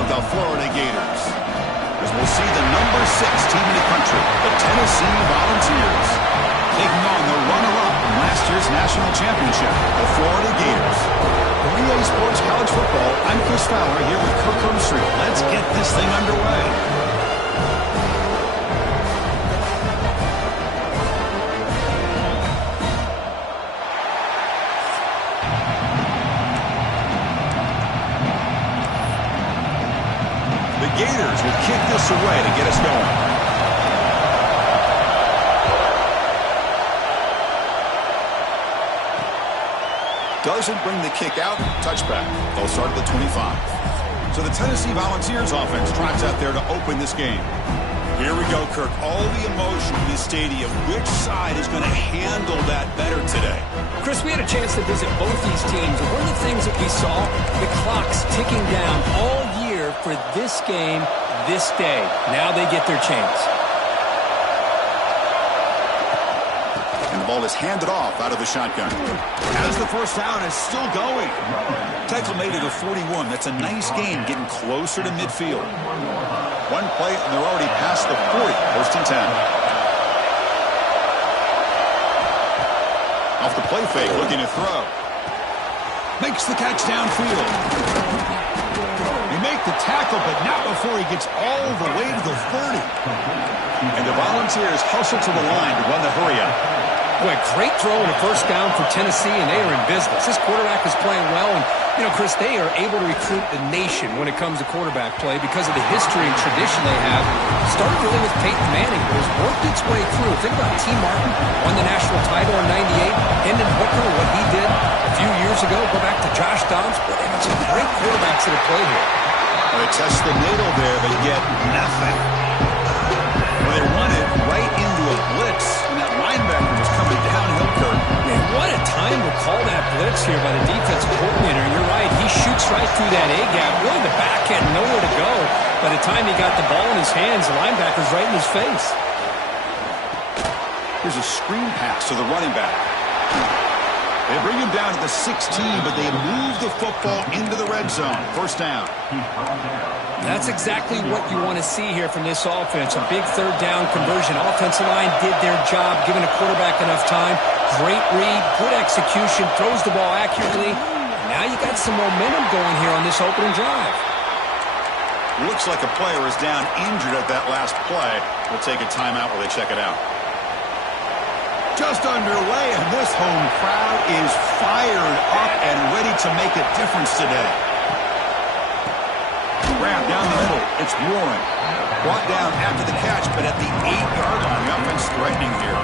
of the Florida Gators. As we'll see the number 6 team in the country, the Tennessee Volunteers, taking on the runner-up in last year's national championship, the Florida Gators. For EA Sports College Football, I'm Chris Fowler here with Gator Country. Let's get this thing underway. The Gators will kick this away to get us going. Doesn't bring the kick out. Touchback. They'll start at the 25. So the Tennessee Volunteers offense trots out there to open this game. Here we go, Kirk. All the emotion in this stadium. Which side is going to handle that better today? Chris, we had a chance to visit both these teams. And one of the things that we saw, the clock's ticking down all year for this game, this day. Now they get their chance. And the ball is handed off out of the shotgun. As the first down is still going. Tackle made it a 41. That's a nice gain, getting closer to midfield. One play, and they're already past the 40. First and 10. Off the play fake, looking to throw. Makes the catch downfield. They make the tackle, but not before he gets all the way to the 30. And the Volunteers hustle to the line to run the hurry-up. Boy, great throw and a first down for Tennessee, and they are in business. This quarterback is playing well, and, you know, Chris, they are able to recruit the nation when it comes to quarterback play because of the history and tradition they have. Started really with Peyton Manning, but has worked its way through. Think about T. Martin, won the national title in '98. Hendon Hooker, what he did a few years ago. Go back to Josh Dobbs. Boy, they got some great quarterbacks that have played here. Well, they test the needle there, but yet nothing. Well, they run it right into a blitz, and that linebacker was coming downhill, Kirk. Man, what a time to call that blitz here by the defensive coordinator. You're right, he shoots right through that A-gap. Really, the back had nowhere to go. By the time he got the ball in his hands, the linebacker's right in his face. Here's a screen pass to the running back. They bring him down to the 16, but they move the football into the red zone. First down. That's exactly what you want to see here from this offense. A big third down conversion. Offensive line did their job, giving the quarterback enough time. Great read, good execution, throws the ball accurately. Now you got some momentum going here on this opening drive. Looks like a player is down injured at that last play. We'll take a timeout while they check it out. Just underway, and this home crowd is fired up and ready to make a difference today. Grab down the middle. It's Warren. Brought down after the catch, but at the 8-yard line. The offense threatening here.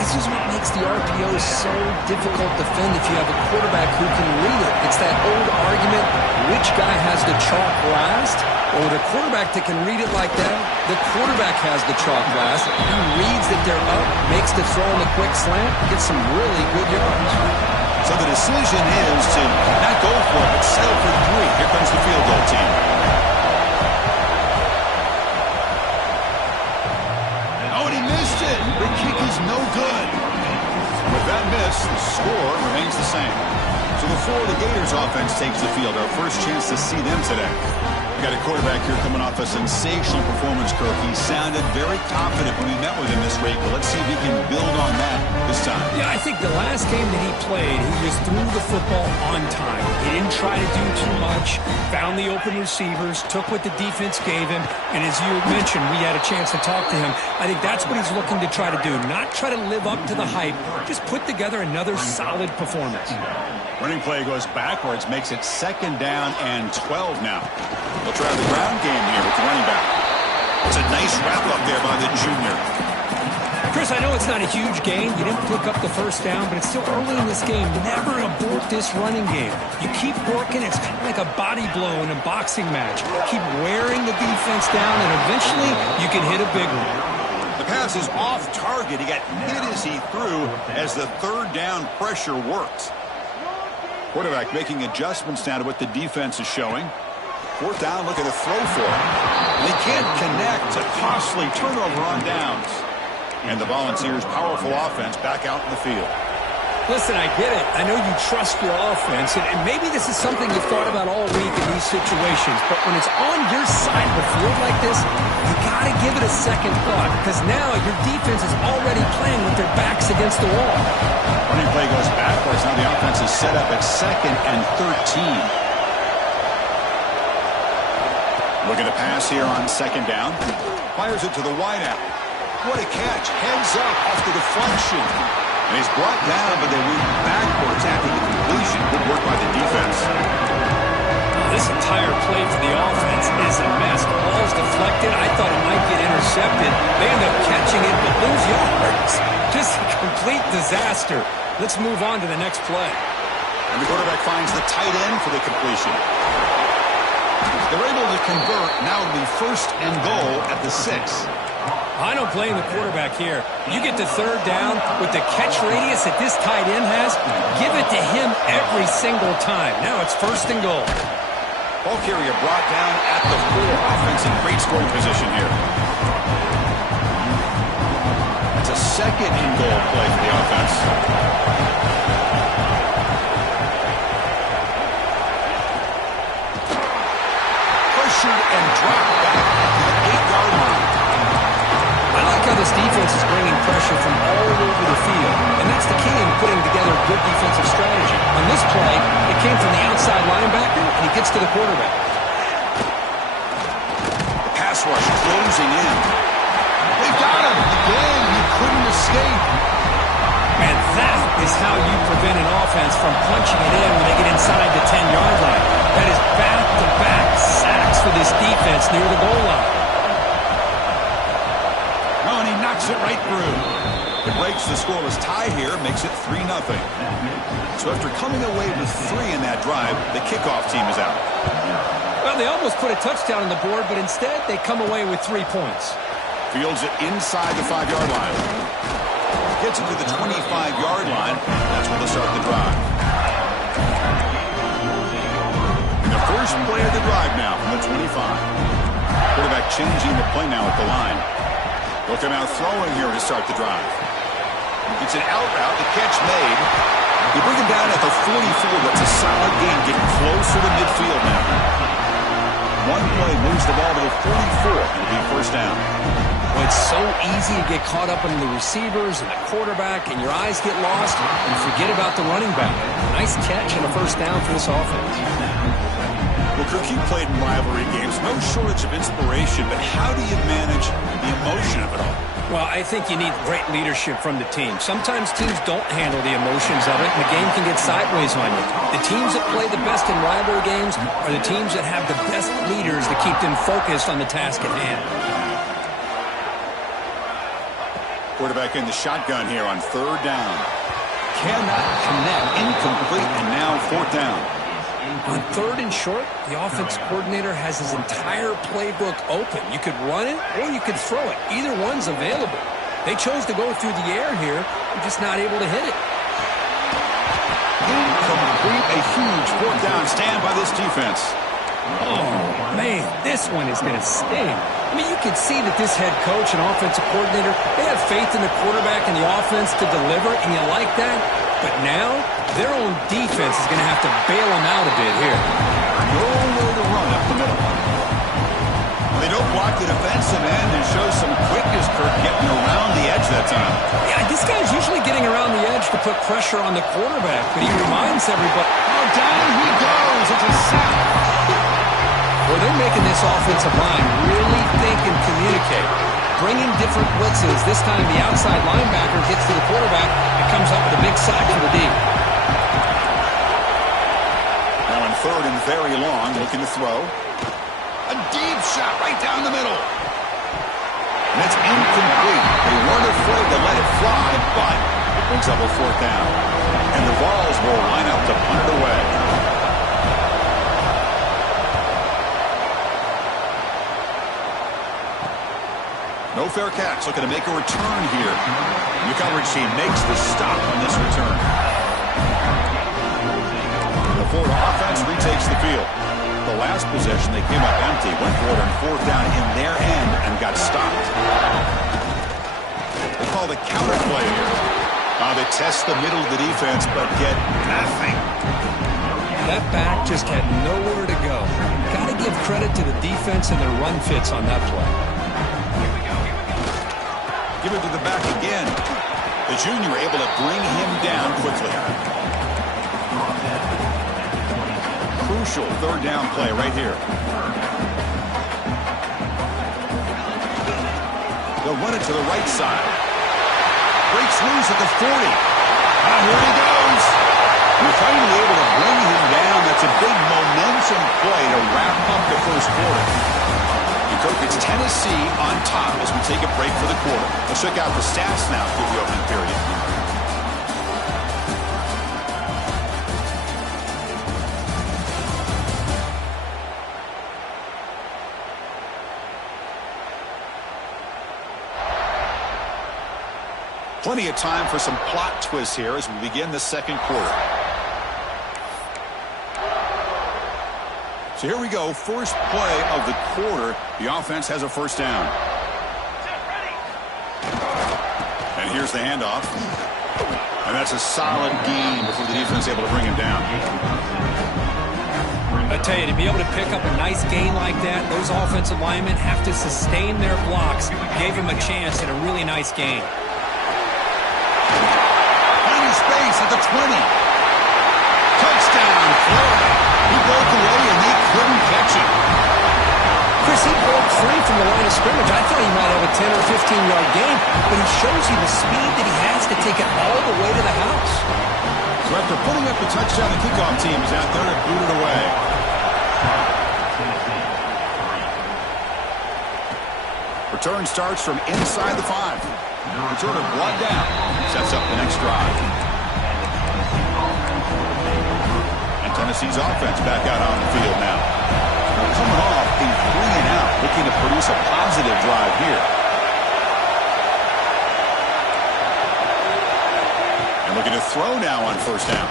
This is what makes the RPO so difficult to defend if you have a quarterback who can read it. It's that old argument, which guy has the chalk last? Or with a quarterback that can read it like that, the quarterback has the chalk last. He reads that they're up, makes the throw on the quick slant, gets some really good yards. So the decision is to not go for it, but settle for 3. Here comes the field goal team. Oh, and he missed it. The kick is no good. With that miss, the score remains the same. So the Florida Gators offense takes the field. Our first chance to see them today. Got a quarterback here coming off a sensational performance, Kirk. He sounded very confident when we met with him this week, but let's see if he can build on that this time. Yeah, I think the last game that he played, he just threw the football on time. He didn't try to do too much, found the open receivers, took what the defense gave him, and as you mentioned, we had a chance to talk to him. I think that's what he's looking to try to do, not try to live up to the hype, just put together another solid performance. Running play goes backwards, makes it 2nd down and 12 now. They'll try the ground game here with the running back. It's a nice wrap-up there by the junior. Chris, I know it's not a huge gain. You didn't pick up the first down, but it's still early in this game. Never abort this running game. You keep working. It's kind of like a body blow in a boxing match. Keep wearing the defense down, and eventually you can hit a big one. The pass is off target. He got hit as he threw as the 3rd down pressure worked. Quarterback making adjustments now to what the defense is showing. 4th down, looking to throw for it. And they can't connect. A costly turnover on downs. And the Volunteers' powerful offense back out in the field. Listen, I get it. I know you trust your offense, and maybe this is something you've thought about all week in these situations, but when it's on your side of the field like this, you got to give it a second thought, because now your defense is already playing with their backs against the wall. Running play goes backwards. Now the offense is set up at 2nd and 13. Look at the pass here on 2nd down. Fires it to the wideout. What a catch. Heads up off the deflection. And he's brought down, but they move backwards after the completion. Good work by the defense. This entire play for the offense is a mess. The ball's deflected. I thought it might get intercepted. They end up catching it, but lose yards. Just a complete disaster. Let's move on to the next play. And the quarterback finds the tight end for the completion. They're able to convert. Now it'll be 1st and goal at the 6. I don't blame the quarterback here. You get to 3rd down with the catch radius that this tight end has, give it to him every single time. Now it's 1st and goal. Ball carrier brought down at the 4. Offense in great scoring position here. It's a 2nd and goal play for the offense. Pressured and dropped back to the 8-yard line. I like how this defense is bringing pressure from all over the field, and that's the key in putting together good defensive strategy. On this play, it came from the outside linebacker, and he gets to the quarterback. The pass rush closing in. They got him. Again, he couldn't escape. And that is how you prevent an offense from punching it in when they get inside the 10-yard line. That is back-to-back sacks for this defense near the goal line. And he knocks it right through. It breaks the scoreless tie here, makes it 3-0. So after coming away with 3 in that drive, the kickoff team is out. Well, they almost put a touchdown on the board, but instead they come away with 3 points. Fields it inside the 5-yard line. Gets it to the 25-yard line. That's where they'll start the drive. And the first play of the drive now from the 25. Quarterback changing the play now at the line. They'll come out throwing here to start the drive. It's an out route. The catch made. They bring him down at the 44. That's a solid gain, getting closer to midfield now. One play moves the ball to the 44. It'll be 1st down. Well, it's so easy to get caught up in the receivers and the quarterback, and your eyes get lost, and forget about the running back. Nice catch and a 1st down for this offense. Well, Kirk, you played in rivalry games. No shortage of inspiration, but how do you manage the emotion of it all? Well, I think you need great leadership from the team. Sometimes teams don't handle the emotions of it, and the game can get sideways on you. The teams that play the best in rivalry games are the teams that have the best leaders to keep them focused on the task at hand. Quarterback in the shotgun here on 3rd down. Cannot connect. Incomplete, and now 4th down. On 3rd and short, the offense coordinator has his entire playbook open. You could run it or you could throw it. Either one's available. They chose to go through the air here. They're just not able to hit it. Incomplete. A huge 4th down stand by this defense. Oh, man, this one is going to sting. I mean, you can see that this head coach and offensive coordinator, they have faith in the quarterback and the offense to deliver, and you like that. But now, their own defense is going to have to bail them out a bit here. Nowhere to run up the middle. They don't block the defensive end and show some quickness, Kirk, getting around the edge that time. Yeah, this guy's usually getting around the edge to put pressure on the quarterback, but he reminds everybody, oh, down he goes. It's a sack. Well, they're making this offensive line really think and communicate. Bringing different blitzes. This time the outside linebacker gets to the quarterback and comes up with a big sack for the D. Now in 3rd and very long, looking to throw. A deep shot right down the middle. And it's incomplete. They weren't afraid to let it fly, but it brings up a 4th down. And the Vols will line up to punt it away. No fair catch, looking to make a return here. The coverage team makes the stop on this return. The Florida offense retakes the field. The last possession, they came up empty, went for it on 4th down in their end and got stopped. They call the counter play here. They test the middle of the defense, but get nothing. That back just had nowhere to go. Got to give credit to the defense and their run fits on that play. Give it to the back again. The junior able to bring him down quickly. Crucial third down play right here. They'll run it to the right side. Breaks loose at the 40. Here he goes. We're finally able to bring him down. That's a big momentum play to wrap up the first quarter. And Coach, it's Tennessee on top as we take a break for the quarter. Let's check out the stats now for the opening period. Plenty of time for some plot twists here as we begin the second quarter. So here we go, first play of the quarter. The offense has a first down. And here's the handoff. And that's a solid gain before the defense is able to bring him down. I tell you, to be able to pick up a nice gain like that, those offensive linemen have to sustain their blocks. Gave him a chance at a really nice gain. Space at the 20. Touchdown, Florida. He broke away and they couldn't catch him. Chris, he broke free from the line of scrimmage. I thought he might have a 10 or 15-yard gain, but he shows you the speed that he has to take it all the way to the house. So after putting up the touchdown, the kickoff team is out there to boot it away. Return starts from inside the 5. Returner brought down. Sets up the next drive. And Tennessee's offense back out on the field now. They're coming off a 3-and-out, looking to produce a positive drive here. And looking to throw now on first down.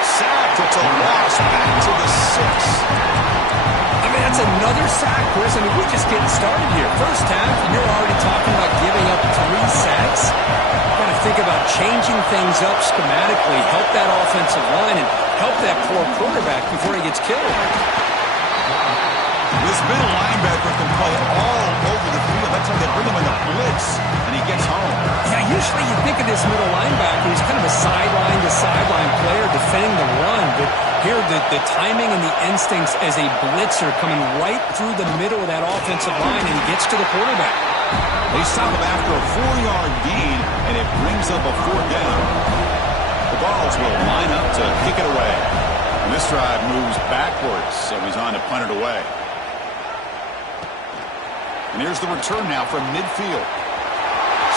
Sacked. It's a loss back to the 6. I mean, that's another sack, Chris. I mean, we're just getting started here. First half, you're already talking about giving up 3 sacks. Got to think about changing things up schematically, help that offensive line, and help that poor quarterback before he gets killed. This middle linebacker can play all over the field. That's how they bring him in the blitz, and he gets home. Yeah, usually you think of this middle linebacker as kind of a sideline-to-sideline player defending the run, but here the timing and the instincts as a blitzer coming right through the middle of that offensive line, and he gets to the quarterback. They stop him after a 4-yard gain, and it brings up a 4th down. The Vols will line up to kick it away. And this drive moves backwards, so he's on to punt it away. And here's the return now from midfield.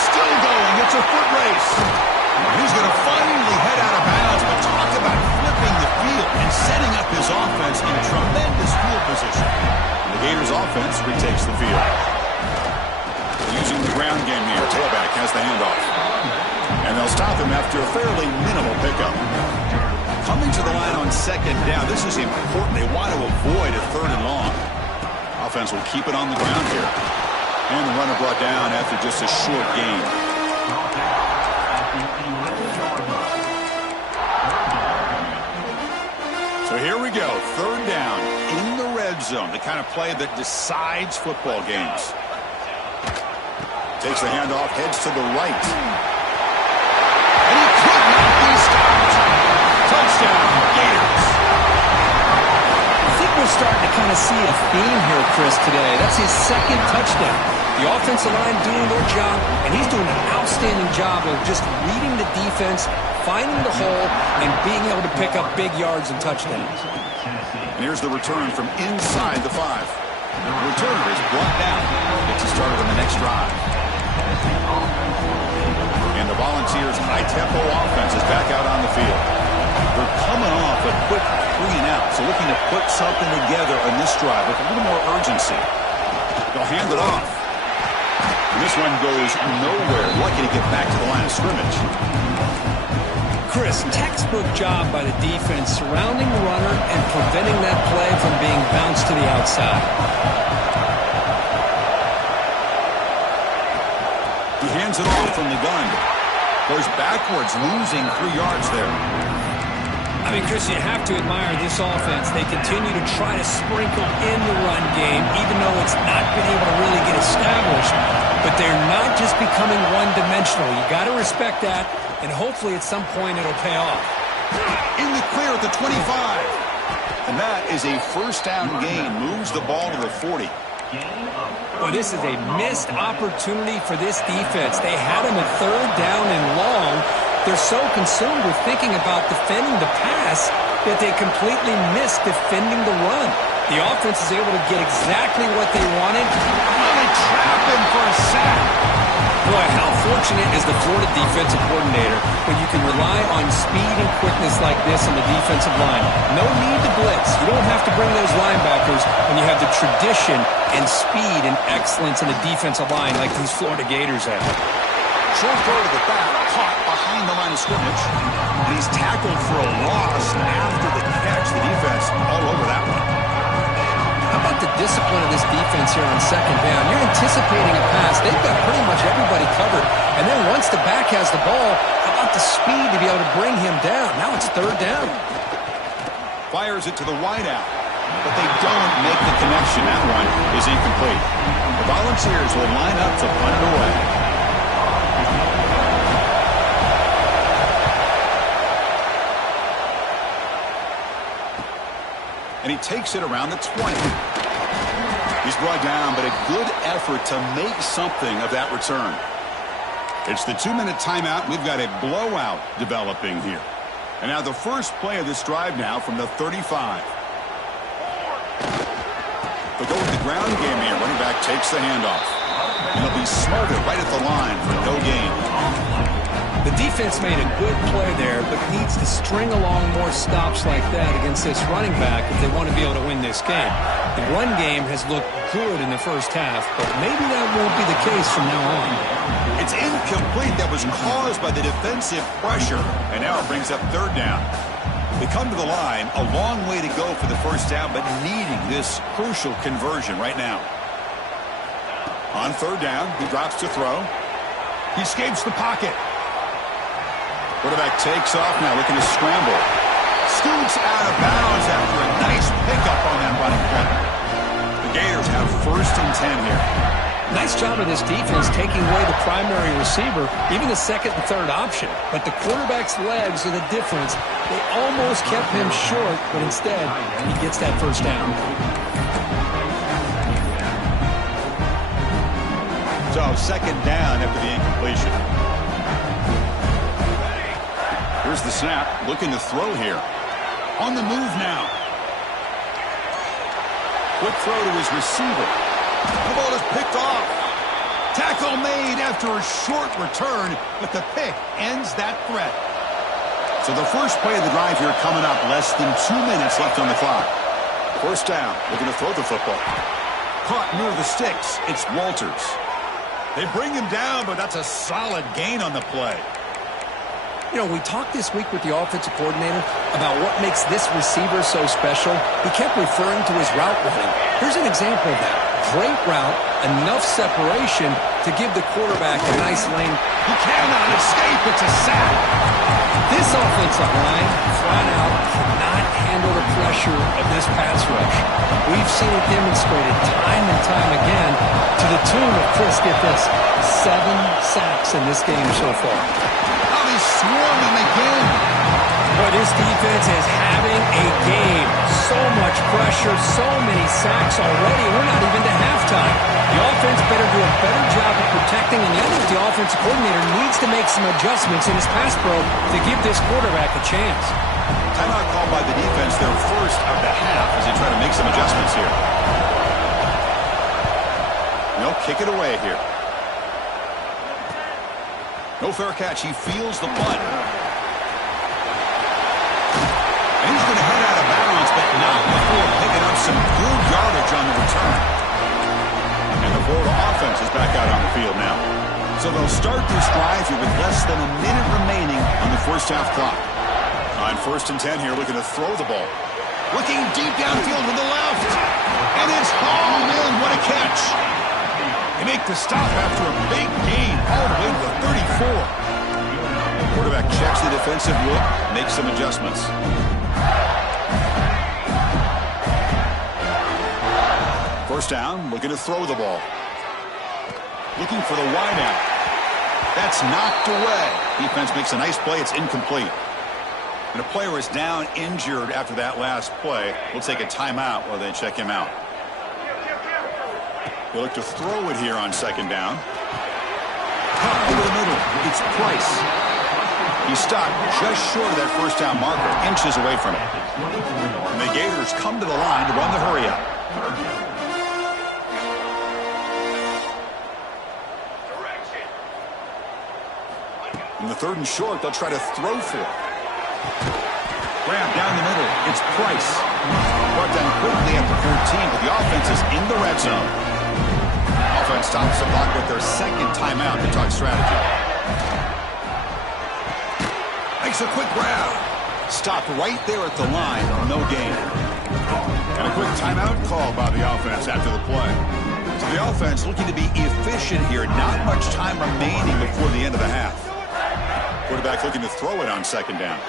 Still going. It's a foot race. He's going to finally head out of bounds, but talk about flipping the field and setting up his offense in tremendous field position. And the Gators offense retakes the field. Using the ground game here. Tailback has the handoff. And they'll stop him after a fairly minimal pickup. Coming to the line on second down. This is important. They want to avoid a 3rd and long. Offense will keep it on the ground here. And the runner brought down after just a short gain. So here we go. 3rd down in the red zone. The kind of play that decides football games. Takes the handoff, heads to the right. And he could not be stopped. Touchdown, Gators. I think we're starting to kind of see a theme here, Chris, today. That's his 2nd touchdown. The offensive line doing their job, and he's doing an outstanding job of just reading the defense, finding the hole, and being able to pick up big yards and touchdowns. And here's the return from inside the 5. The returner is brought down. Gets started on the next drive. And the Volunteers' high-tempo offense is back out on the field. They're coming off a quick 3-and-out, so looking to put something together on this drive with a little more urgency. They'll hand it off. And this one goes nowhere. Lucky to get back to the line of scrimmage. Chris, textbook job by the defense surrounding the runner and preventing that play from being bounced to the outside. He hands it off from the gun. Goes backwards, losing 3 yards there. I mean, Chris, you have to admire this offense. They continue to try to sprinkle in the run game, even though it's not been able to really get established. But they're not just becoming one-dimensional. You got to respect that, and hopefully at some point it'll pay off. In the clear at the 25. And that is a first down gain. Moves the ball to the 40. Well, this is a missed opportunity for this defense. They had him at 3rd down and long. They're so consumed with thinking about defending the pass that they completely missed defending the run. The offense is able to get exactly what they wanted. Really trap him for a sack. Boy, how fortunate is the Florida defensive coordinator when you can rely on speed and quickness like this on the defensive line. No need to blitz. You don't have to bring those linebackers when you have the tradition and speed and excellence in the defensive line like these Florida Gators have. Short throw to the back, caught behind the line of scrimmage. And he's tackled for a loss after the catch. The defense all over that one. How about the discipline of this defense here on 2nd down? You're anticipating a pass. They've got pretty much everybody covered. And then once the back has the ball, how about the speed to be able to bring him down? Now it's 3rd down. Fires it to the wideout. But they don't make the connection. That one is incomplete. The Volunteers will line up to punt it away. And he takes it around the 20. He's brought down, but a good effort to make something of that return. It's the 2-minute timeout. We've got a blowout developing here. And now the first play of this drive now from the 35. They'll go with the ground game here. Running back takes the handoff. And he'll be smothered right at the line for no gain. The defense made a good play there, but needs to string along more stops like that against this running back if they want to be able to win this game. The run game has looked good in the first half, but maybe that won't be the case from now on. It's incomplete. That was caused by the defensive pressure, and now it brings up 3rd down. They come to the line, a long way to go for the first down, but needing this crucial conversion right now. On 3rd down, he drops to throw. He escapes the pocket. Quarterback takes off now, looking to scramble. Scoots out of bounds after a nice pickup on that running play. The Gators have 1st and 10 here. Nice job of this defense taking away the primary receiver, even the 2nd and 3rd option. But the quarterback's legs are the difference. They almost kept him short, but instead, he gets that 1st down. So 2nd down after the incompletion. Here's the snap, looking to throw here. On the move now. Quick throw to his receiver. The ball is picked off. Tackle made after a short return, but the pick ends that threat. So the first play of the drive here coming up, less than 2 minutes left on the clock. 1st down, looking to throw the football. Caught near the sticks, it's Walters. They bring him down, but that's a solid gain on the play. You know, we talked this week with the offensive coordinator about what makes this receiver so special. He kept referring to his route running. Here's an example of that. Great route, enough separation to give the quarterback a nice lane. He cannot escape. It's a sack. This offensive line, flat out, cannot handle the pressure of this pass rush. We've seen it demonstrated time and time again to the tune of, Chris, get this, 7 sacks in this game so far. Swarm him again. Boy, this defense is having a game. So much pressure, so many sacks already. We're not even to halftime. The offense better do a better job of protecting, and the other, the offensive coordinator needs to make some adjustments in his pass pro to give this quarterback a chance. Timeout called by the defense, their first of the half, as they try to make some adjustments here. They'll kick it away here. No fair catch. He feels the punt. And he's going to head out of bounds, but not before picking up some good yardage on the return. And the Florida offense is back out on the field now. So they'll start this drive here with less than a minute remaining on the first half clock. On 1st and 10 here, looking to throw the ball. Looking deep downfield to the left. And it's hauled in. What a catch. They make the stop after a big gain all the way to the 34. Quarterback checks the defensive look, makes some adjustments. First down, looking to throw the ball. Looking for the wideout. That's knocked away. Defense makes a nice play. It's incomplete. And a player is down injured after that last play. We'll take a timeout while they check him out. We'll look to throw it here on second down. Over the middle. It's Price. He's stopped just short of that first down marker, inches away from it. And the Gators come to the line to run the hurry up. In the third and short, they'll try to throw for it. Grab down the middle. It's Price. Brought down quickly at the 14, but the offense is in the red zone. Offense stops the block with their second timeout to talk strategy. Makes a quick grab. Stopped right there at the line. No gain. And a quick timeout call by the offense after the play. So the offense looking to be efficient here. Not much time remaining before the end of the half. Quarterback looking to throw it on second down.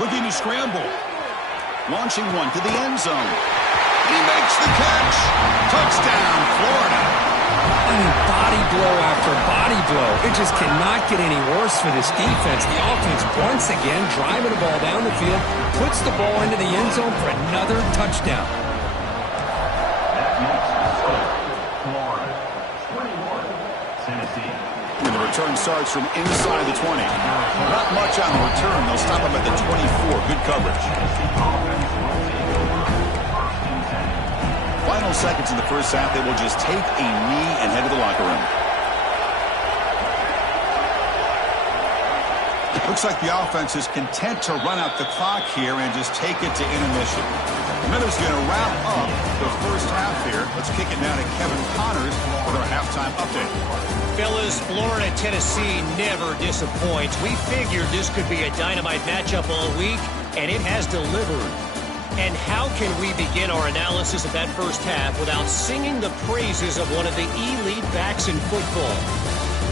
Looking to scramble. Launching one to the end zone. He makes the catch. Touchdown, Florida. I mean, body blow after body blow. It just cannot get any worse for this defense. The offense, once again, driving the ball down the field, puts the ball into the end zone for another touchdown. And the return starts from inside the 20. Not much on the return. They'll stop him at the 24. Good coverage. Final seconds in the first half. They will just take a knee and head to the locker room. Looks like the offense is content to run out the clock here and just take it to intermission. Miller's going to wrap up the first half here. Let's kick it now to Kevin Connors with our halftime update. Fellas, Florida-Tennessee never disappoints. We figured this could be a dynamite matchup all week, and it has delivered. And how can we begin our analysis of that first half without singing the praises of one of the elite backs in football?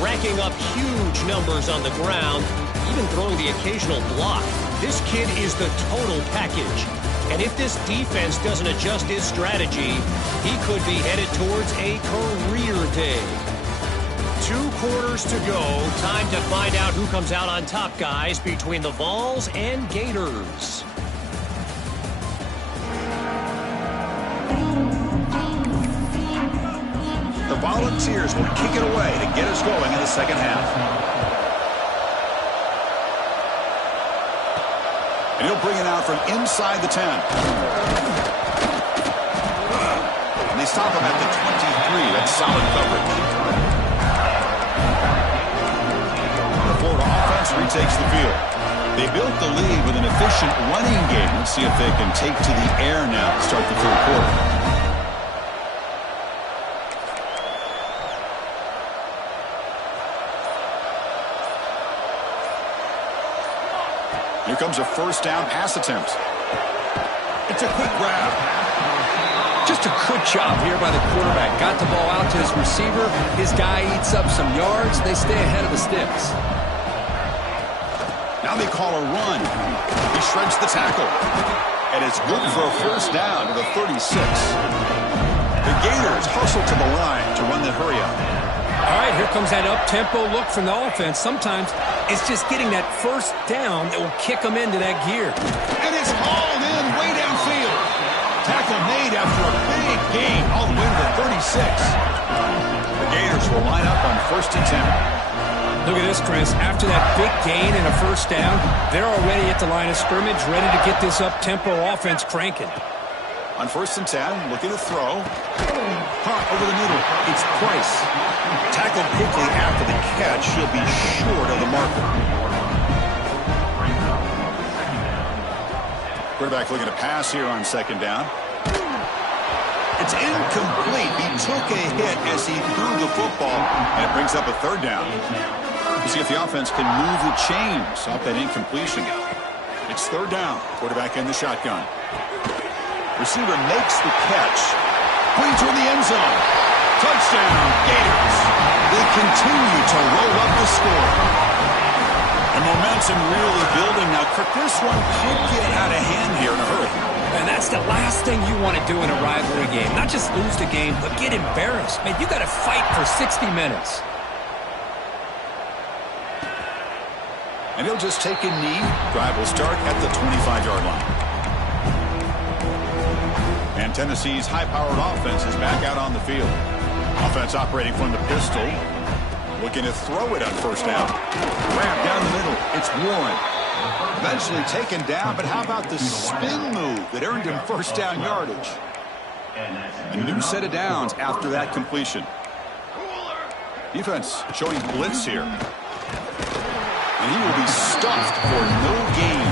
Racking up huge numbers on the ground, even throwing the occasional block. This kid is the total package. And if this defense doesn't adjust his strategy, he could be headed towards a career day. 2 quarters to go. Time to find out who comes out on top, guys, between the Vols and Gators. The Volunteers will kick it away to get us going in the second half. And he'll bring it out from inside the 10. And they stop him at the 23. That's solid coverage. The Florida offense retakes the field. They built the lead with an efficient running game. Let's see if they can take to the air now to start the third quarter. Here comes a first down pass attempt. It's a quick grab. Just a good job here by the quarterback. Got the ball out to his receiver. His guy eats up some yards. They stay ahead of the sticks. Now they call a run. He shreds the tackle. And it's good for a first down to the 36. The Gators hustle to the line to run that hurry up. All right, here comes that up-tempo look from the offense. Sometimes it's just getting that first down that will kick them into that gear. And it's hauled in way downfield. Tackle made after a big gain all the way to the 36. The Gators will line up on first and 10. Look at this, Chris. After that big gain and a first down, they're already at the line of scrimmage, ready to get this up-tempo offense cranking. On first and 10, looking to throw. Hot over the middle. It's Price. Tackled quickly after the catch. She'll be short of the marker. Quarterback looking to pass here on second down. It's incomplete. He took a hit as he threw the football, and it brings up a third down. We'll see if the offense can move the chains off that incompletion. It's third down. Quarterback in the shotgun. Receiver makes the catch. Putting toward the end zone. Touchdown, Gators. They continue to roll up the score. The momentum really building now. Kirk, this one could get out of hand here in a hurry. And that's the last thing you want to do in a rivalry game. Not just lose the game, but get embarrassed. Man, you got to fight for 60 minutes. And he'll just take a knee. Drive will start at the 25-yard line. And Tennessee's high-powered offense is back out on the field. Offense operating from the pistol. Looking to throw it on first down. Grab down the middle. It's Warren. Eventually taken down, but how about the spin move that earned him first down yardage? A new set of downs after that completion. Defense showing blitz here. And he will be stuffed for no gain.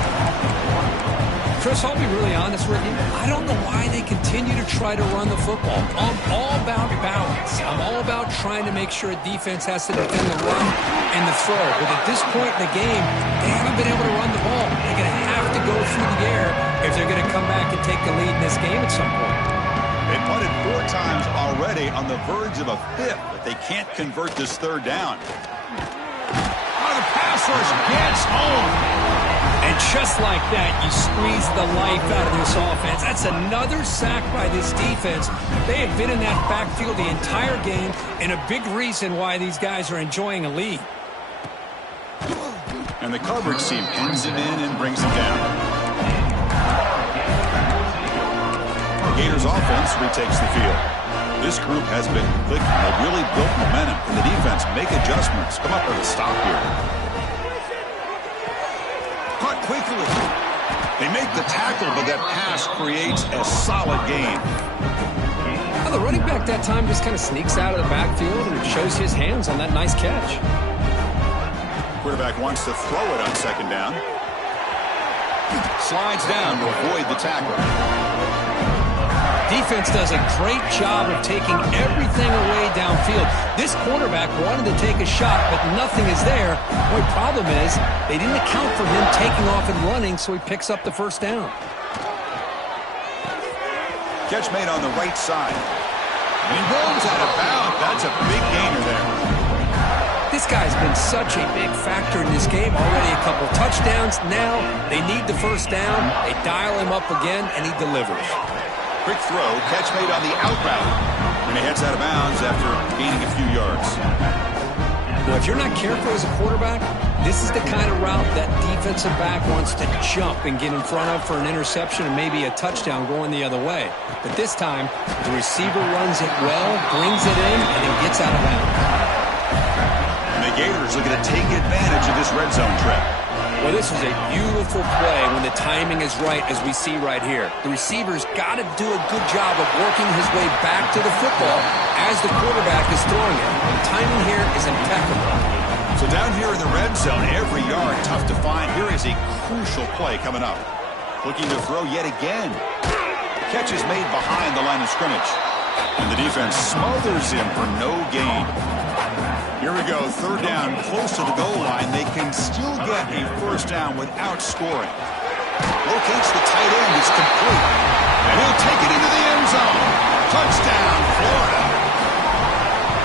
Chris, I'll be really honest with you. I don't know why they continue to try to run the football. I'm all about balance. I'm all about trying to make sure a defense has to defend the run and the throw. But at this point in the game, they haven't been able to run the ball. They're going to have to go through the air if they're going to come back and take the lead in this game at some point. They punted 4 times already on the verge of a 5th, but they can't convert this third down. Oh, the pass rush gets home. And just like that, you squeeze the life out of this offense. That's another sack by this defense. They have been in that backfield the entire game, and a big reason why these guys are enjoying a lead. And the coverage team pins him in and brings him down. Gators offense retakes the field. This group has been clicking. They've really built momentum. And the defense make adjustments. Come up with a stop here. Caught quickly. They make the tackle, but that pass creates a solid gain. Well, the running back that time just kind of sneaks out of the backfield and shows his hands on that nice catch. Quarterback wants to throw it on second down. Slides down to avoid the tackle. Defense does a great job of taking everything away downfield. This quarterback wanted to take a shot, but nothing is there. The only problem is they didn't account for him taking off and running, so he picks up the first down. Catch made on the right side. And he goes out of bounds. That's a big gainer there. This guy's been such a big factor in this game. Already a couple touchdowns. Now they need the first down. They dial him up again, and he delivers. Quick throw, catch made on the out route. And he heads out of bounds after gaining a few yards. Well, if you're not careful as a quarterback, this is the kind of route that defensive back wants to jump and get in front of for an interception and maybe a touchdown going the other way. But this time, the receiver runs it well, brings it in, and then gets out of bounds. And the Gators are going to take advantage of this red zone trap. Well, this is a beautiful play when the timing is right, as we see right here. The receiver's got to do a good job of working his way back to the football as the quarterback is throwing it. The timing here is impeccable. So down here in the red zone, every yard tough to find. Here is a crucial play coming up. Looking to throw yet again. Catch is made behind the line of scrimmage. And the defense smothers him for no gain. Here we go, third down, close to the goal line. They can still get a first down without scoring. Locates the tight end, it's complete. And he'll take it into the end zone. Touchdown, Florida.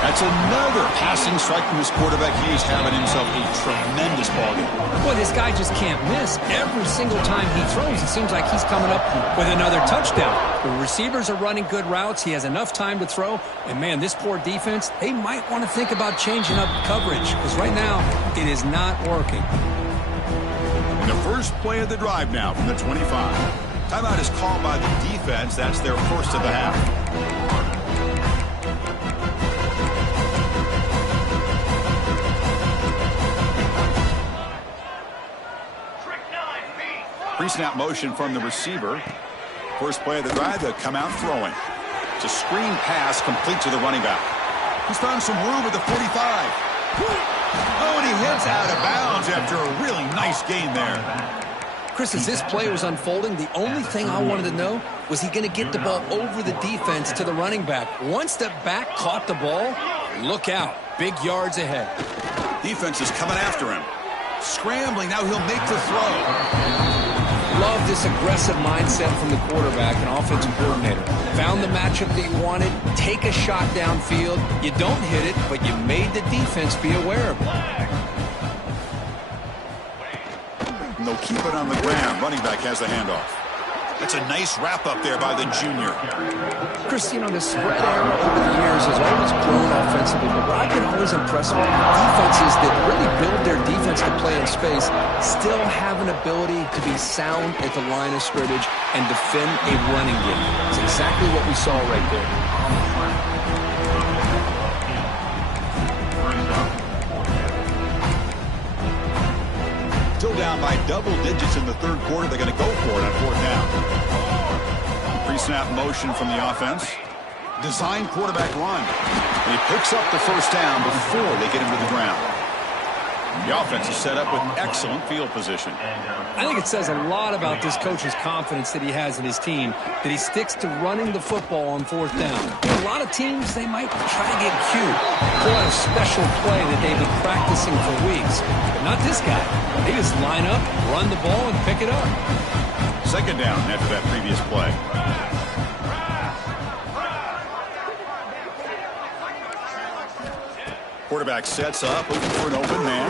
That's another passing strike from this quarterback. He is having himself a tremendous ballgame. Boy, this guy just can't miss. Every single time he throws, it seems like he's coming up with another touchdown. The receivers are running good routes. He has enough time to throw. And, man, this poor defense, they might want to think about changing up coverage because right now it is not working. And the first play of the drive now from the 25. Timeout is called by the defense. That's their first of the half. Pre-snap motion from the receiver. First play of the drive, they'll come out throwing. It's a screen pass complete to the running back. He's found some room at the 45. Oh, and he heads out of bounds after a really nice gain there. Chris, as this play was unfolding, the only thing I wanted to know was he going to get the ball over the defense to the running back. Once the back caught the ball, look out. Big yards ahead. Defense is coming after him. Scrambling, now he'll make the throw. Love this aggressive mindset from the quarterback and offensive coordinator. Found the matchup that you wanted, take a shot downfield. You don't hit it, but you made the defense be aware of it. and they'll keep it on the ground. Running back has the handoff. That's a nice wrap-up there by the junior. Chris, you know, the spread arm over the years has always grown offensively, but what I've been always impressed with defenses that really build their defense to play in space still have an ability to be sound at the line of scrimmage and defend a running game. It's exactly what we saw right there. Still down by double digits in the third quarter. They're going to go for it on fourth down. Pre-snap motion from the offense. Design quarterback run. And he picks up the first down before they get him to the ground. The offense is set up with excellent field position. I think it says a lot about this coach's confidence that he has in his team, that he sticks to running the football on fourth down. A lot of teams, they might try to get cute, pull out a special play that they've been practicing for weeks. But not this guy. They just line up, run the ball, and pick it up. Second down after that previous play. Quarterback sets up, looking for an open man.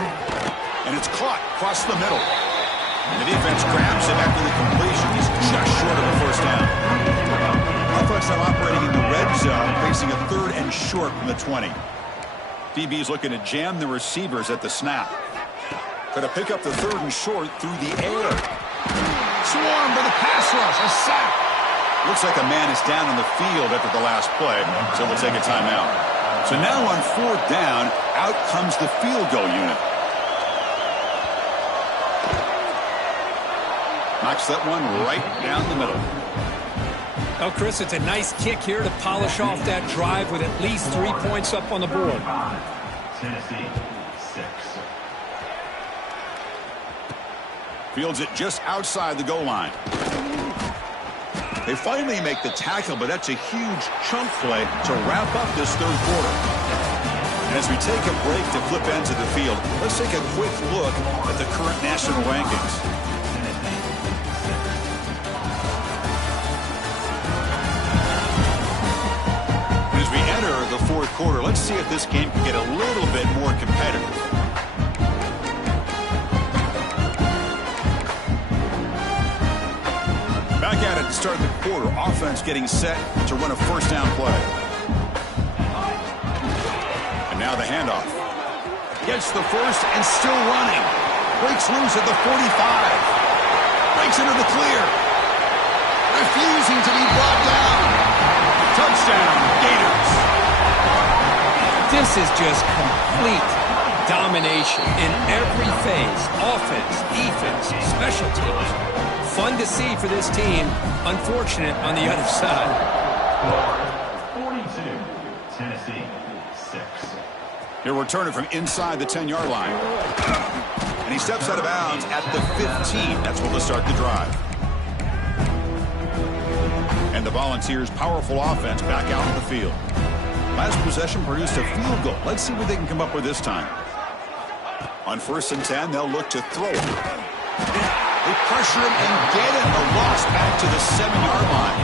And it's caught across the middle. And the defense grabs him after the completion. He's just short of the first down. Offense now operating in the red zone, facing a third and short from the 20. DB's looking to jam the receivers at the snap. Going to pick up the third and short through the air. Swarmed by the pass rush. A sack. Looks like a man is down on the field after the last play, so we'll take a timeout. So now on fourth down, out comes the field goal unit. Knocks that one right down the middle. Oh, Chris, it's a nice kick here to polish off that drive with at least 3 points up on the board. Tennessee, 6. Fields it just outside the goal line. They finally make the tackle, but that's a huge chunk play to wrap up this third quarter. And as we take a break to flip ends of the field, let's take a quick look at the current national rankings. As we enter the fourth quarter, let's see if this game can get a little bit more competitive. Back at it to start the quarter. Offense getting set to run a first down play. And now the handoff. Gets the first and still running. Breaks loose at the 45. Breaks into the clear. Refusing to be brought down. Touchdown, Gators. This is just complete domination in every phase. Offense, defense, special teams. Fun to see for this team. Unfortunate on the other side. 42, Tennessee, 6. He'll return it from inside the 10-yard line. And he steps out of bounds at the 15. That's where they'll start the drive. And the Volunteers' powerful offense back out in the field. Last possession produced a field goal. Let's see what they can come up with this time. On 1st and 10, they'll look to throw it. They pressure him and get him. A loss back to the 7-yard line.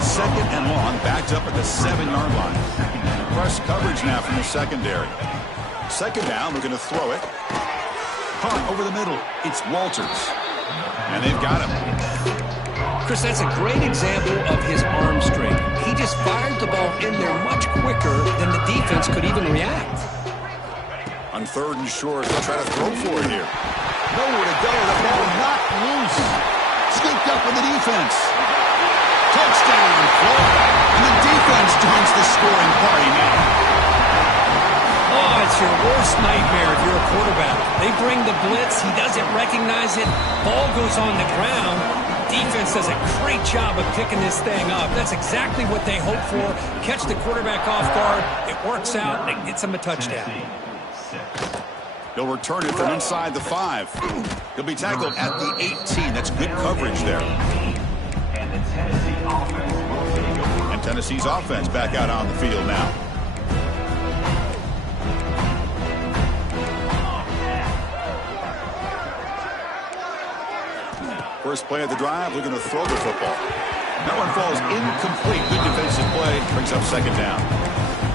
Second and long, backed up at the 7-yard line. Press coverage now from the secondary. Second down, looking to throw it. Punt over the middle. It's Walters. And they've got him. Chris, that's a great example of his arm strength. He just fired the ball in there much quicker than the defense could even react. On 3rd and short, they'll try to throw for it here. Nowhere to go. The ball knocked loose. Scooped up with the defense. Touchdown, Florida. And the defense joins the scoring party now. Oh, it's your worst nightmare if you're a quarterback. They bring the blitz. He doesn't recognize it. Ball goes on the ground. Defense does a great job of picking this thing up. That's exactly what they hope for. Catch the quarterback off guard. It works out. It gets him a touchdown. He'll return it from inside the 5. He'll be tackled at the 18. That's good coverage there. And Tennessee's offense back out on the field now. First play of the drive, looking to throw the football. That one falls incomplete. Good defensive play, brings up second down.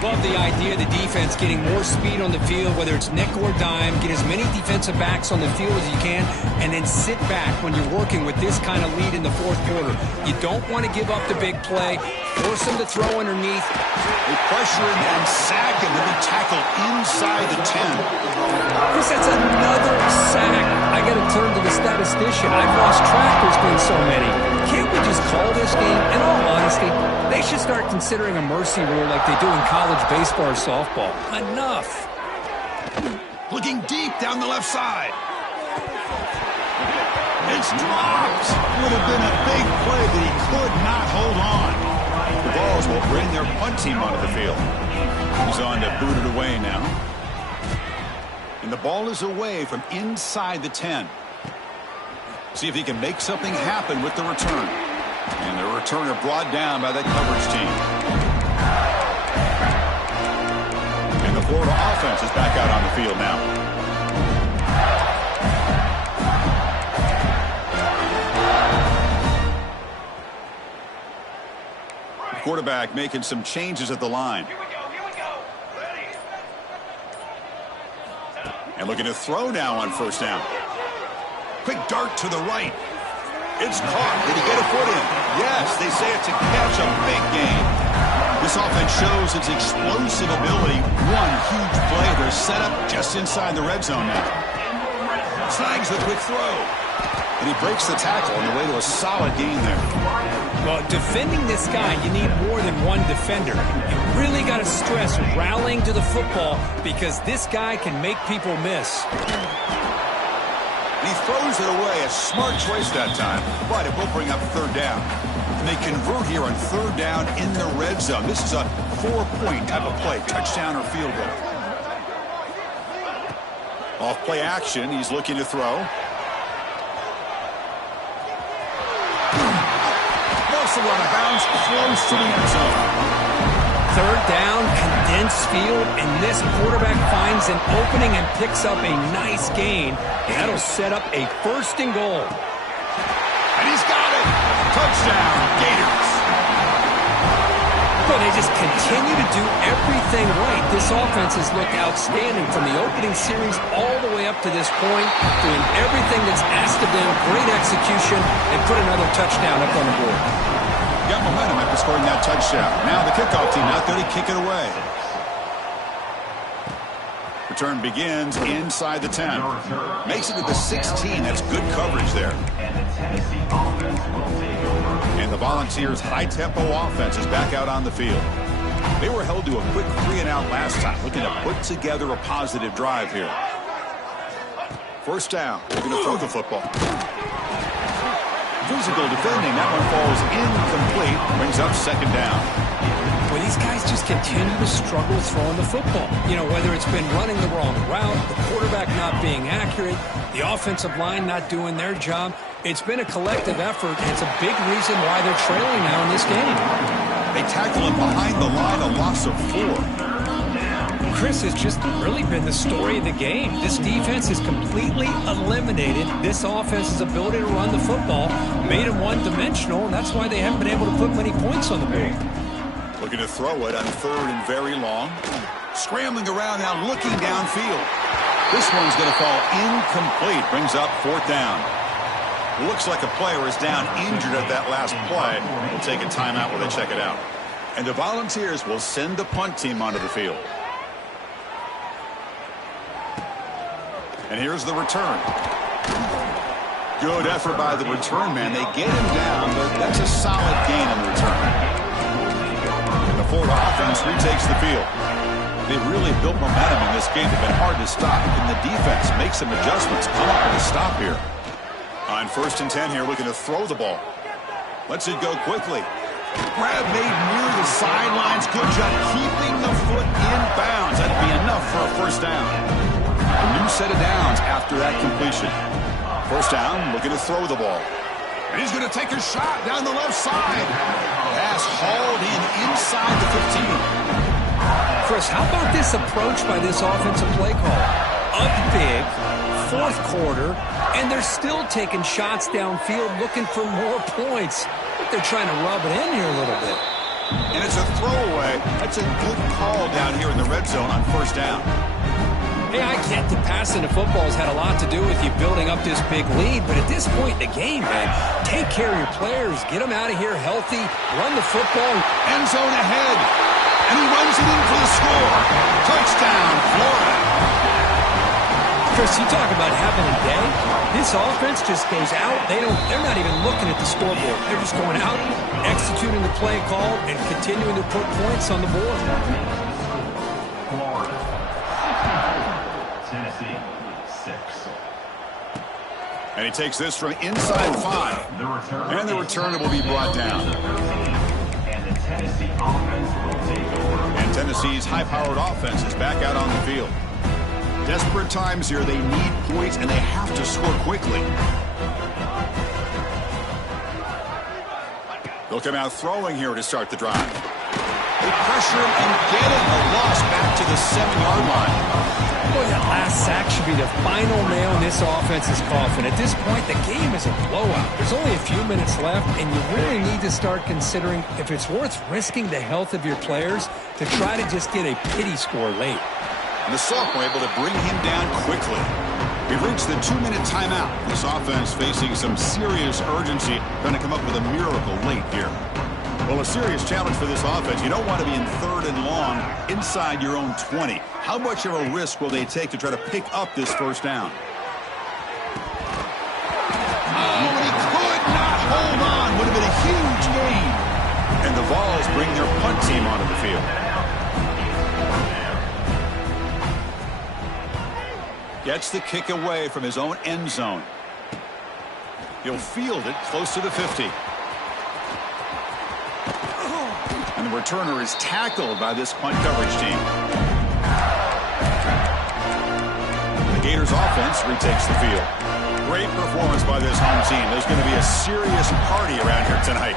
love the idea of the defense getting more speed on the field, whether it's nickel or dime, get as many defensive backs on the field as you can, and then sit back when you're working with this kind of lead in the fourth quarter. You don't want to give up the big play, force them to throw underneath. They pressure him and sack him. He'll be tackled inside the 10. Chris, that's another sack. I got to turn to the statistician. I've lost track. There's been so many. Can't we just call this game? In all honesty, they should start considering a mercy rule like they do in college baseball or softball. Enough. Looking deep down the left side. It's dropped. Would have been a big play that he could not hold on. The Balls will bring their punt team onto the field. He's on to boot it away now. And the ball is away from inside the 10. See if he can make something happen with the return. And the returner brought down by that coverage team. And the Florida offense is back out on the field now. The quarterback making some changes at the line. And looking to throw now on first down. Quick dart to the right. It's caught. Did he get a foot in? Yes, they say it's a catch, a big gain. This offense shows its explosive ability. One huge play. They're set up just inside the red zone now. Snags the quick throw. And he breaks the tackle on the way to a solid gain there. Well, defending this guy, you need more than one defender. You really got to stress rallying to the football because this guy can make people miss. And he throws it away. A smart choice that time, but it will bring up third down. And they convert here on third down in the red zone. This is a 4-point type of play, touchdown or field goal. Off play action, he's looking to throw. Also out of bounds, close to the end zone. Third down, condensed field, and this quarterback finds an opening and picks up a nice gain. And that'll set up a first and goal. And he's got it. Touchdown, Gators. But they just continue to do everything right. This offense has looked outstanding from the opening series all the way up to this point, doing everything that's asked of them, great execution, and put another touchdown up on the board. Got momentum after scoring that touchdown. Now the kickoff team out there to kick it away. Return begins inside the 10. Makes it to the 16. That's good coverage there. And the Volunteers' high-tempo offense is back out on the field. They were held to a quick 3-and-out last time, looking to put together a positive drive here. First down. They're going to throw the football. Physical defending. That one falls incomplete. Brings up second down. Well, these guys just continue to struggle throwing the football. You know, whether it's been running the wrong route, the quarterback not being accurate, the offensive line not doing their job. It's been a collective effort, and it's a big reason why they're trailing now in this game. They tackle him behind the line, a loss of 4. Chris, has just really been the story of the game. This defense has completely eliminated this offense's ability to run the football, made them one-dimensional, and that's why they haven't been able to put many points on the board. Looking to throw it on third and very long. Scrambling around now, looking downfield. This one's going to fall incomplete. Brings up fourth down. Looks like a player is down injured at that last play. We'll take a timeout while they check it out. And the Volunteers will send the punt team onto the field. And here's the return. Good effort by the return man. They get him down, but that's a solid gain on the return. And the Florida offense retakes the field. They've really built momentum in this game. They've been hard to stop. And the defense makes some adjustments. Come up with a stop here. On first and 10 here, looking to throw the ball. Lets it go quickly. Grab made near the sidelines. Good job keeping the foot in bounds. That'd be enough for a first down. A new set of downs after that completion. First down, looking to throw the ball. And he's going to take a shot down the left side. Pass hauled in inside the 15. Chris, how about this approach by this offensive play call? Up big, fourth quarter, and they're still taking shots downfield looking for more points. I think they're trying to rub it in here a little bit. And it's a throwaway. That's a good call down here in the red zone on first down. Hey, I get that passing the football has had a lot to do with you building up this big lead, but at this point in the game, man, take care of your players. Get them out of here healthy. Run the football. End zone ahead. And he runs it in for the score. Touchdown, Florida. Chris, you talk about having a day. This offense just goes out. They're not even looking at the scoreboard. They're just going out, executing the play call, and continuing to put points on the board. Florida. Tennessee, 6. And he takes this from inside 5. And the return will be brought down. And the Tennessee offense will take over. And Tennessee's high-powered offense is back out on the field. Desperate times here. They need points, and they have to score quickly. They'll come out throwing here to start the drive. They pressure him and get him. A loss back to the 7-yard line. Boy, that last sack should be the final nail in this offense's coffin. At this point, the game is a blowout. There's only a few minutes left, and you really need to start considering if it's worth risking the health of your players to try to just get a pity score late. And the sophomore able to bring him down quickly. We've reached the 2-minute timeout. This offense facing some serious urgency, trying to come up with a miracle late here. Well, a serious challenge for this offense. You don't want to be in 3rd and long inside your own 20. How much of a risk will they take to try to pick up this first down? Oh, and he could not hold on. Would have been a huge gain. And the Vols bring their punt team onto the field. Gets the kick away from his own end zone. He'll field it close to the 50. And the returner is tackled by this punt coverage team. The Gators offense retakes the field. Great performance by this home team. There's going to be a serious party around here tonight.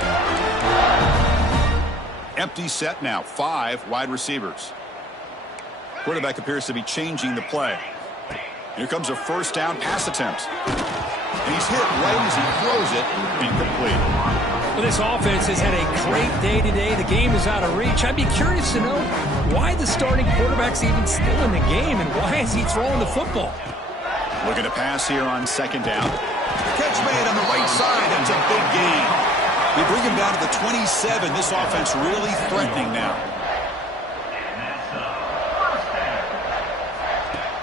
Empty set now. 5 wide receivers. Quarterback appears to be changing the play. Here comes a first down pass attempt. And he's hit right as he throws it. Incomplete. Well, this offense has had a great day today. The game is out of reach. I'd be curious to know why the starting quarterback's even still in the game and why is he throwing the football? Looking to pass here on second down. Catch made on the right side. That's a big gain. They bring him down to the 27. This offense really threatening now.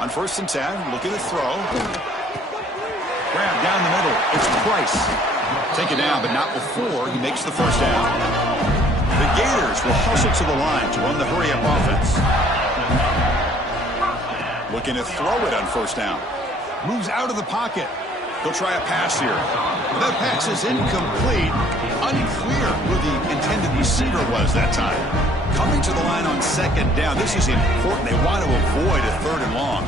On 1st and 10, looking to throw. Grab down the middle. It's Price. Take it down, but not before he makes the first down. The Gators will hustle to the line to run the hurry-up offense. Looking to throw it on first down. Moves out of the pocket. He'll try a pass here. That pass is incomplete. Unclear who the intended receiver was that time. Coming to the line on second down. This is important. They want to avoid a 3rd and long.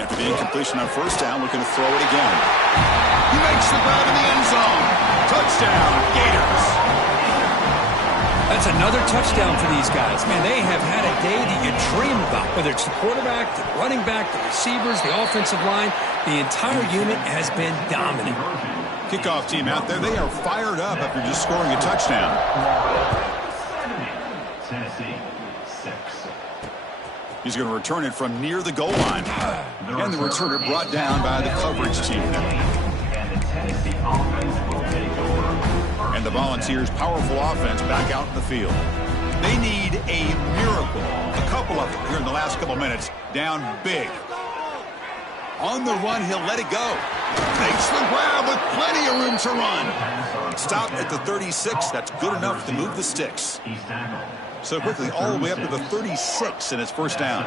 After the incompletion on first down, looking to throw it again. He makes the grab in the end zone. Touchdown, Gators. That's another touchdown for these guys. Man, they have had a day that you dream about. Whether it's the quarterback, the running back, the receivers, the offensive line, the entire unit has been dominant. Kickoff team out there, they are fired up after just scoring a touchdown. Tennessee, 6. He's going to return it from near the goal line. And the returner brought down by the coverage team. And the Tennessee offense will take over. And the Volunteers' powerful offense back out in the field. They need a miracle. A couple of them here in the last couple minutes. Down big. On the run, he'll let it go. Makes the grab with plenty of room to run. Stop at the 36. That's good enough to move the sticks. So quickly all the way up to the 36 and it's first down.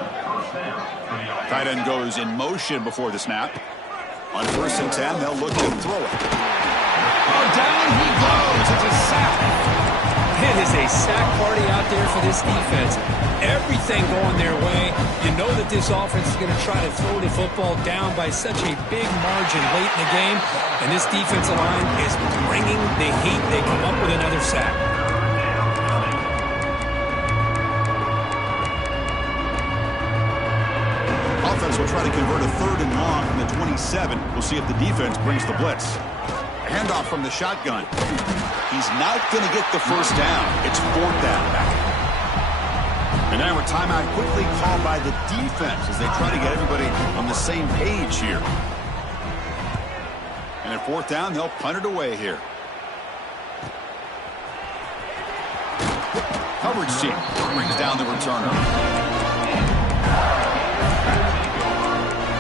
Tight end goes in motion before the snap. On 1st and 10, they'll look to throw it. Oh, down he goes. It's a sack. It is a sack party out there for this defense. Everything going their way. You know that this offense is going to try to throw the football down by such a big margin late in the game. And this defensive line is bringing the heat. They come up with another sack. Offense will try to convert a 3rd and long from the 27. We'll see if the defense brings the blitz. Handoff from the shotgun. He's not going to get the first down. It's 4th down. And now a timeout quickly called by the defense as they try to get everybody on the same page here. And at 4th down, they'll punt it away here. Coverage team brings down the returner.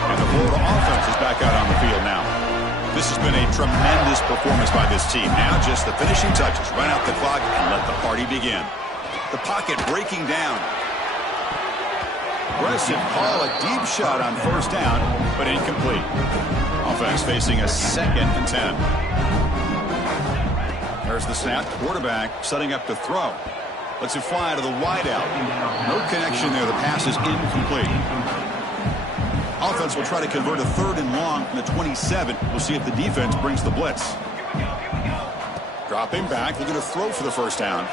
And the Florida offense is back out on the field now. This has been a tremendous performance by this team. Now just the finishing touches. Run out the clock and let the party begin. The pocket breaking down. Aggressive call, a deep shot on 1st down, but incomplete. Offense facing a 2nd and 10. There's the snap. Quarterback setting up to throw. Lets it fly to the wideout. No connection there. The pass is incomplete. Offense will try to convert a 3rd and long from the 27. We'll see if the defense brings the blitz. Dropping back, looking to throw for the 1st down.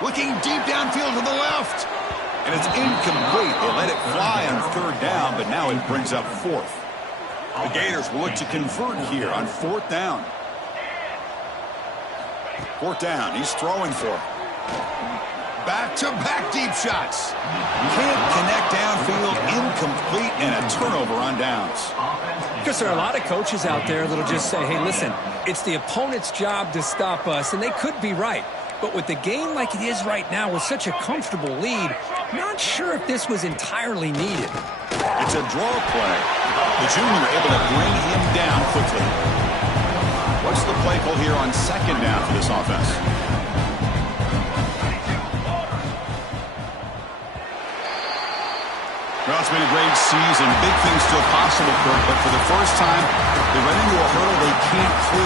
Looking deep downfield to the left. And it's incomplete. They let it fly on 3rd down, but now it brings up 4th. The Gators will look to convert here on 4th down. 4th down, he's throwing for it. Back-to-back deep shots. Can't connect downfield, incomplete, and a turnover on downs. Because there are a lot of coaches out there that'll just say, hey, listen, it's the opponent's job to stop us, and they could be right. But with the game like it is right now with such a comfortable lead, not sure if this was entirely needed. It's a draw play. The junior able to bring him down quickly. What's the play call here on 2nd down for this offense? Well, it's been a great season. Big things still possible, Kirk, but for the first time, they run into a hurdle they can't clear.